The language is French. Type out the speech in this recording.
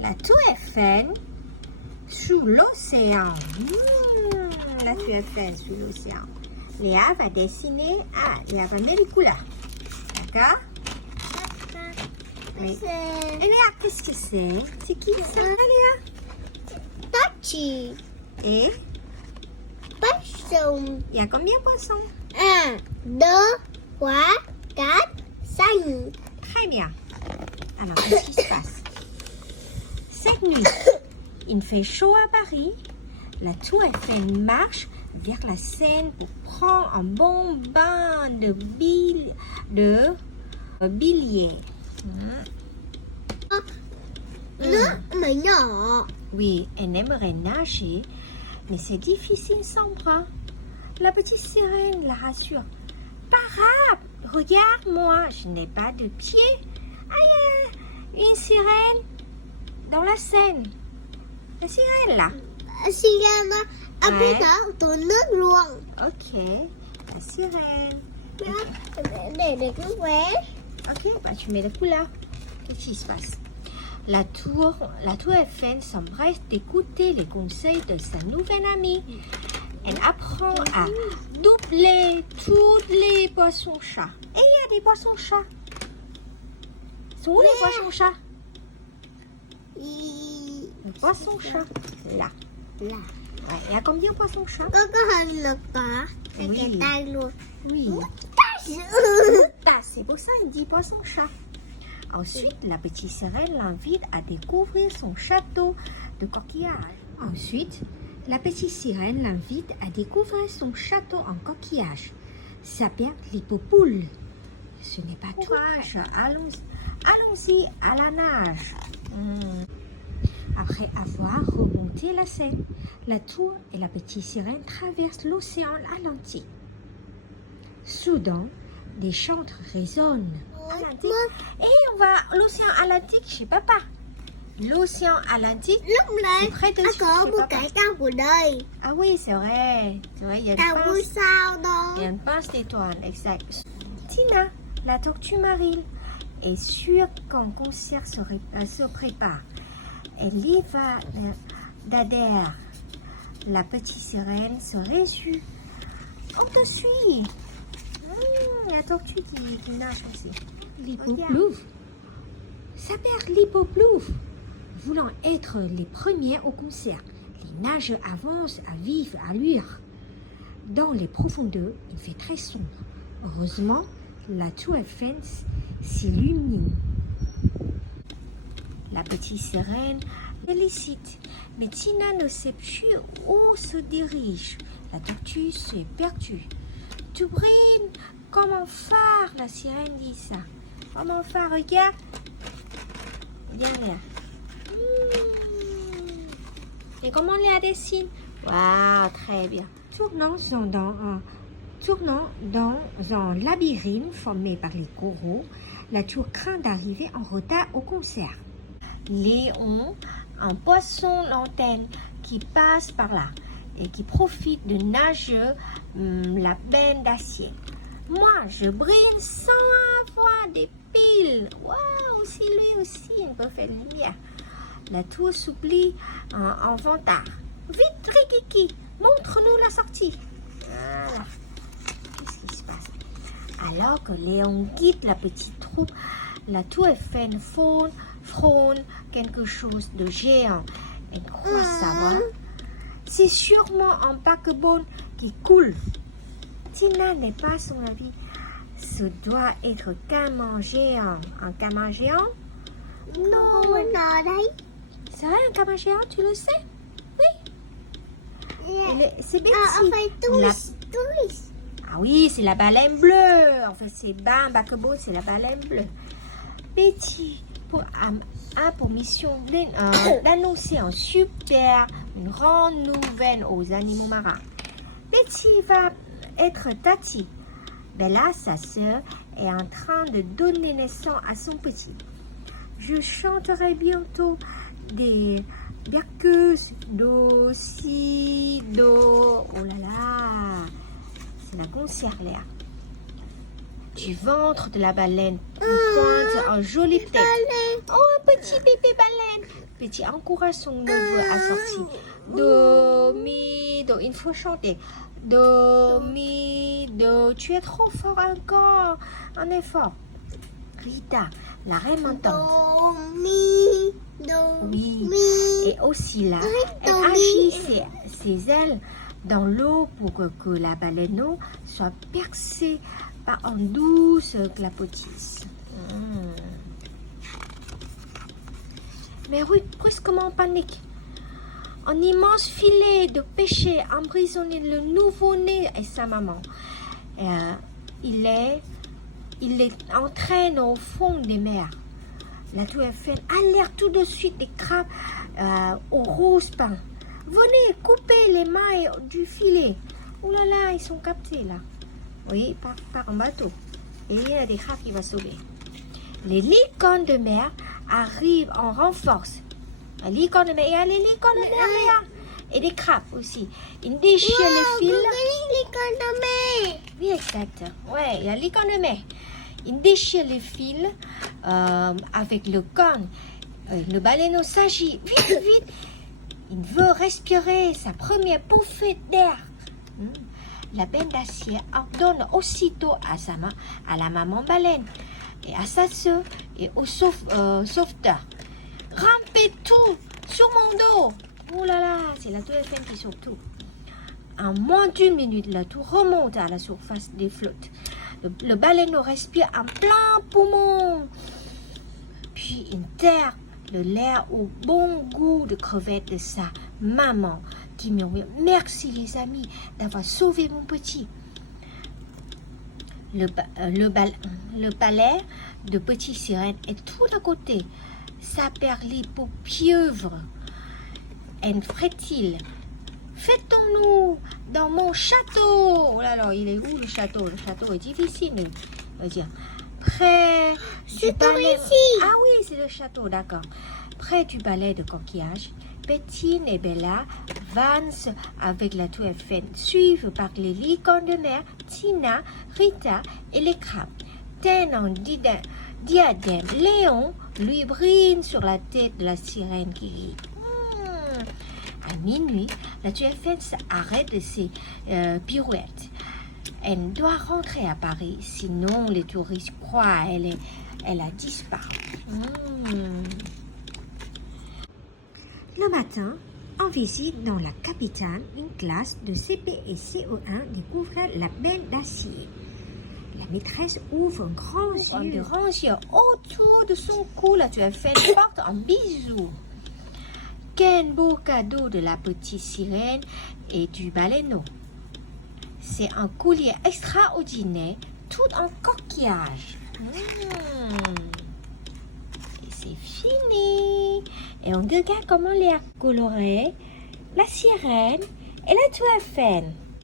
La tour Eiffel sous l'océan. La tour Eiffel sous l'océan. Léa va dessiner. Léa va mettre les couleurs. D'accord? Oui. Et Léa, qu'est-ce que c'est? C'est qui ça, Léa? Tachi. Et Poisson. il y a combien de poissons? 1, 2, 3, 4, 5. Très bien. Alors, qu'est-ce qui se passe? Cette nuit, il fait chaud à Paris. La tour Eiffel marche vers la Seine pour prendre un bon bain de billets. Nước mà nhỏ. Oui, elle aimerait nager, mais c'est difficile sans bras. La petite sirène la rassure. Pas grave, regarde-moi, je n'ai pas de pied. Aïe, une sirène dans la Seine. La sirène là. Sirena, anh Ouais. biết đó, tụi nước luôn. Ok, la sirène. Để cái vé. Ok, bah, tu mets la couleur. Qu'est-ce qui se passe? La tour Eiffel s'empresse d'écouter les conseils de sa nouvelle amie. Elle apprend à doubler tous les poissons-chats. Et il y a des poissons-chats. Sont où les poissons-chats? Les poissons-chats. Là. Là. Ouais, il y a combien de poissons-chats? Có hình lực cả. Cái Oui. tay luôn. Oui. C'est pour ça qu'il dit poisson-chat. Ensuite, la petite sirène l'invite à découvrir son château de coquillage. Ensuite, la petite sirène l'invite à découvrir son château en coquillage. S'appelle l'hippopoule. Ce n'est pas tout. Allons-y à la nage. Après avoir remonté la Seine, la tour et la petite sirène traversent l'océan Atlantique. Soudain, des chantres résonnent. Et on va à l'océan Atlantique chez papa. L'océan Atlantique, Lúc này c'est près de ta chez có một papa. cái tàu của đây. Ah oui, c'est vrai. C'est vrai, il y a Tàu une ngôi pince. sao Il y đó. a une pince d'étoile, exact. Tina, la tortue marine, est sûre qu'un concert se prépare. Elle y va d'adhère. La petite sirène se réjouit. On te suit. La tortue qui nage aussi. L'hippoplouf s'appelle l'hippoplouf. Voulant être les premiers au concert, les nageurs avancent à vive allure. Dans les profondeurs, il fait très sombre. Heureusement, la tour Eiffel s'illumine. La petite sirène félicite, mais Tina ne sait plus où se dirige. La tortue s'est perdue. Tu brilles comme un phare, la sirène dit ça. Comme un phare, regarde. Regarde. Et comment on les dessine? Waouh, très bien. Tournant dans un labyrinthe formé par les coraux, la tour craint d'arriver en retard au concert. Léon, un poisson lanterne qui passe par là et qui profite de nageur la benne d'acier. Moi, je brille sans avoir des piles. Waouh, aussi lui aussi, il peut faire lumière. La tour s'oublie en vantard. Vite, Rikiki, montre-nous la sortie. Voilà. Qu'est-ce qui se passe? Alors que Léon guide la petite troupe, la tour Eiffel frône quelque chose de géant. Elle croit savoir. C'est sûrement un paquebot qui coule. Tina n'est pas son avis. Ce doit être camin géant. Un camin géant? Non. Mình ở đấy. C'est vrai, un camin géant, tu le sais? C'est Betsy. Ở phải La- tourist. Ah oui, c'est la baleine bleue. En fait, c'est pas un paquebot, c'est la baleine bleue. Betty a pour mission d'annoncer une grande nouvelle aux animaux marins. Betty va être Tati. Bella, sa sœur, est en train de donner naissance à son petit. Je chanterai bientôt des berceuses, do, si, do. Oh là là, c'est la concert, Léa. Du ventre de la baleine pointe un joli tête. Oh, un petit bébé baleine. Petit encourage son neveu à sortir. Do, mi, do. Il faut chanter. Do, mi, do. Tu es trop fort encore. Un effort. Rita, la reine montante. Do, mi, do, Oui. mi. Et aussi là, elle Do, agit ses ailes dans l'eau pour que la baleine soit percée par une douce clapotisse. Mais Ruth, brusquement en panique. Un immense filet de pêcher emprisonnait le nouveau-né et sa maman. Il les entraîne au fond des mers. La tour Eiffel alerte tout de suite des crabes au rose pain. Venez, coupez les mailles du filet. Ouh là là, ils sont captés là. Oui, par un bateau. Et il y a des crabes qui vont sauver. Les licornes de mer arrivent en renforce. Les licornes de mer, il y a les licornes de mer, Léa. Et des crabes aussi. Ils déchirent les fils. Oui, exact. Ouais, il y a les licornes de mer. Ils déchirent les fils avec le corne. Le baleineau s'agit. Vite, vite. Il veut respirer sa première bouffée d'air. La benne d'acier ordonne aussitôt à la maman baleine et à sa sœur et au sauveteur. Rampez tout sur mon dos. Oh là là, c'est la tour Eiffel qui sauve tout. En moins d'une minute, la tour remonte à la surface des flottes. Le baleineau respire en plein poumon. Puis il terre l'air au bon goût de crevettes de sa maman qui murmure « Merci les amis d'avoir sauvé mon petit ». Le palais de Petite Sirène est tout à côté. Sa perlie pour pieuvre. En ferait-il? Fêtons-nous dans mon château. Oh là là, il est où le château? Le château est difficile à dire. Près du palais. ici. Ah oui, c'est le château, d'accord. Près du palais de coquillage, Bettine et Bella avancent avec la tour Eiffel, suivis par les licornes de mer, Tina, Rita et les crabes. Tel un diadème, Léon lui brille sur la tête de la sirène qui rit. À minuit, la tour Eiffel s'arrête de ses pirouettes. Elle doit rentrer à Paris, sinon les touristes croient elle a disparu. Le matin, en visite dans la capitale, une classe de CP et CO1 découvre la benne d'acier. La maîtresse ouvre un grand yeux autour de son cou. La tour Eiffel porte un bisou. Quel beau cadeau de la petite sirène et du baleineau. C'est un collier extraordinaire, tout en coquillage. Et c'est fini. Et on regarde comment les a coloré la sirène et la tour Eiffel.